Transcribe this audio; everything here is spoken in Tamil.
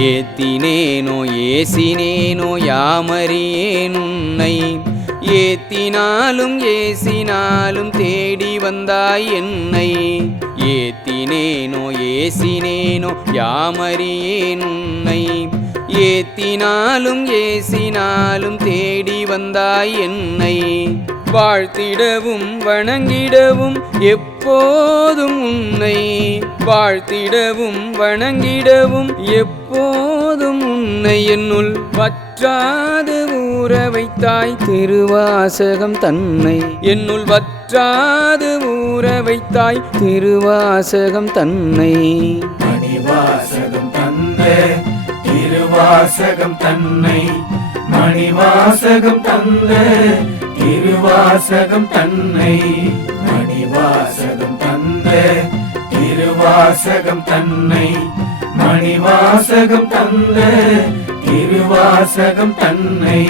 ஏத்தினேனோ ஏசினேனோ யாமறியேன் உன்னை, ஏத்தினாலும் ஏசினாலும் தேடி வந்தாய் என்னை. ஏத்தினேனோ ஏசினேனோ யாமறியேன் உன்னை, ஏத்தினாலும் ஏசினாலும் தேடி வந்தாய் என்னை. வாழ்த்திடவும் வணங்கிடவும் எப்போதும் உன்னை, வாழ்த்திடவும் வணங்கிடவும் எப்போதும் உன்னை. என்னுள் வற்றாது ஊற வைத்தாய் திருவாசகம் தன்னை, என்னுள் வற்றாது ஊற வைத்தாய் திருவாசகம் தன்னை. மணிவாசகம் தந்த திருவாசகம் தன்னை, மணிவாசகம் தந்த திருவாசகம் தன்னை. மணிவாசகம் தந்த திருவாசகம் தன்னை, மணிவாசகம் தந்த திருவாசகம் தன்னை.